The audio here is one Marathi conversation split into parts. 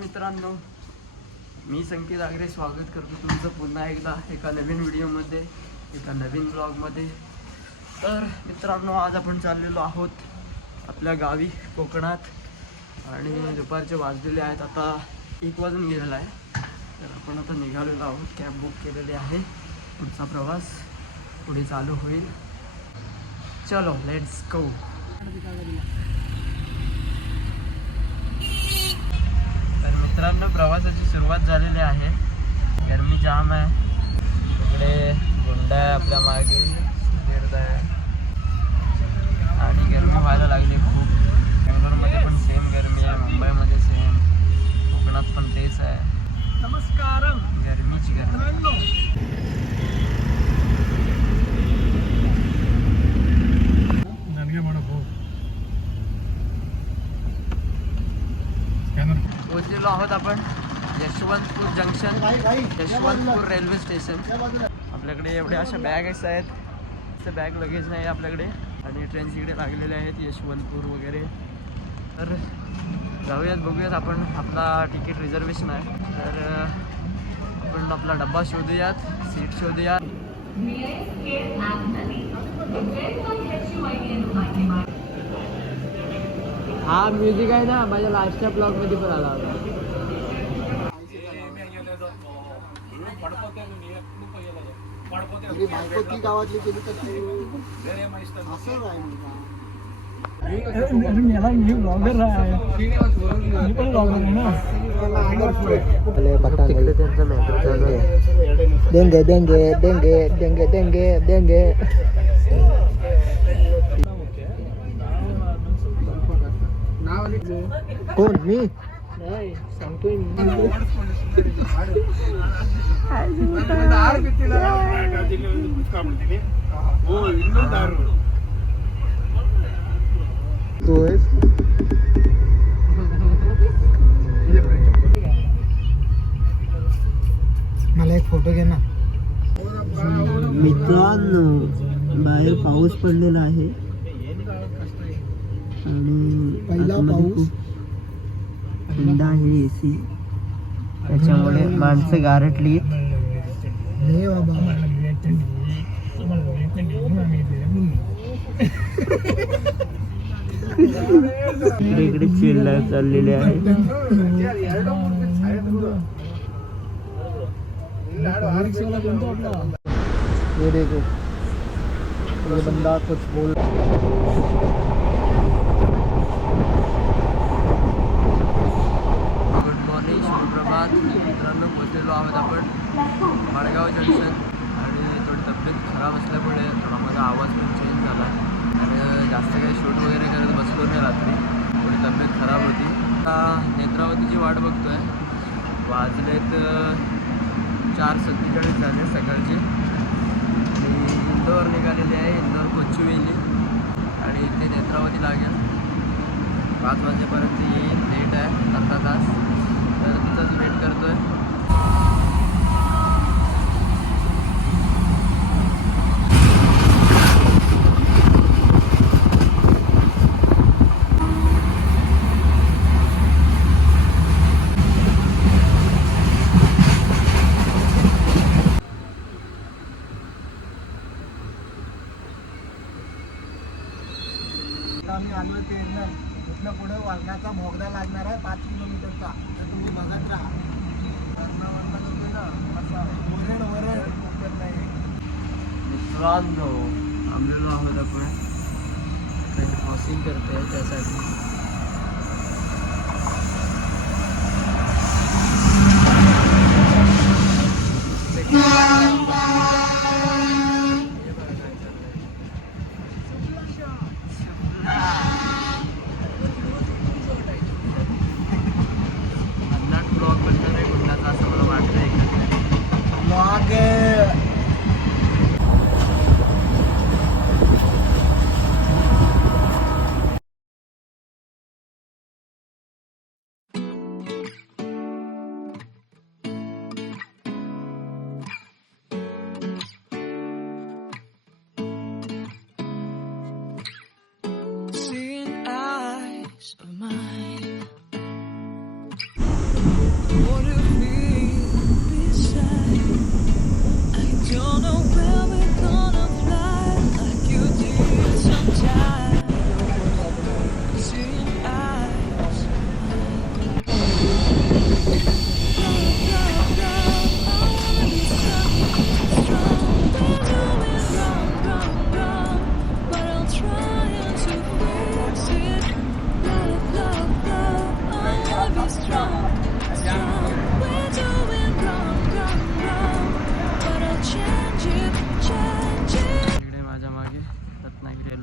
मित्रांनो मी संकेत आगरे स्वागत करतो तुमचं पुन्हा एकदा एका नवीन व्हिडिओमध्ये एका नवीन ब्लॉगमध्ये तर मित्रांनो आज आपण चाललेलो आहोत आपल्या गावी कोकणात. आणि दुपारचे वाजलेले आहेत आता एक वाजून गेलेला आहे. तर आपण आता निघालेलो आहोत कॅब बुक केलेली आहे. आमचा प्रवास पुढे चालू होईल. चलो लेट्स गो तर मित्रांनो प्रवासाची सुरुवात झालेली आहे. गरमी जाम आहे. इकडे गुंडा आहे आपल्या मागे. आहे. आणि गरमी व्हायला लागली. खूप बेंगलोरमध्ये पण सेम गरमी आहे मुंबईमध्ये सेम कोकणात पण तेच आहे नमस्कार गरमीची गरमी पोहोचलेलो आहोत आपण Yeshwantpur junction Yeshwantpur railway station. आपल्याकडे एवढे अशा बॅग्स आहेत. ते बॅग लगेच नाही आपल्याकडे. आणि ट्रेन्स इकडे लागलेले आहेत यशवंतपूर वगैरे. तर जाऊयात बघूयात आपण आपला तिकीट रिझर्वेशन आहे. तर आपण आपला डब्बा शोधूयात सीट शोधूयात. हा म्युझिक आहे ना माझ्या लास्टच्या ब्लॉगमध्ये पण आला होता. गावातली तर असं तिकडे त्यांचा मॅटर चालू आहे? देंगे. देंगे कोण? मी? सांगतोय मला एक फोटो घे ना. मित्रांनो बाहेर पाऊस पडलेला आहे. आणि पहिला आतमध्ये पाऊस. खूप थंड आहे ए सी त्याच्यामुळे माणसं गारटली हे बाबा. इकडे इकडे चिल्ला चाललेले आहे ये देखो ये बंदा कुछ बोल गुड मॉर्निंग सुप्रभात मित्रांनो पोचलेलो आहोत आपण. माळगाव जंक्शन. आणि थोडी तब्येत खराब असल्यामुळे थोडा माझा आवाज पण चेंज झाला. आणि जास्त काही शूट वगैरे करत बसलो नाही रात्री. थोडी तब्येत खराब होती. आता नेत्रावतीची वाट बघतोय. वाजलेत चार सत्तेचाळीस झाले सकाळचे. आणि इंदोर निघालेले आहे. इंदोर कोचुवेली आणि इथे नेत्रावती लागेल. पाच वाजेपर्यंत येईल. लेट आहे. अर्धा तास. तर तिथंच वेट करतोय. आम्ही आलो ते तिथनं पुढे वारणाचा मोगरा लागणार आहे पाच किलोमीटरचा. तर तुम्ही बघत राहा. वरण वरण नाही मित्रांनो आम्ही आहोत आपण क्रॉसिंग करतोय त्यासाठी.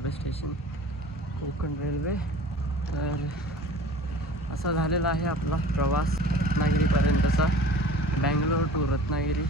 Railway station. कोकण रेल्वे. तर असा झालेला आहे आपला प्रवास रत्नागिरीपर्यंतचा. बँगलोर टू रत्नागिरी.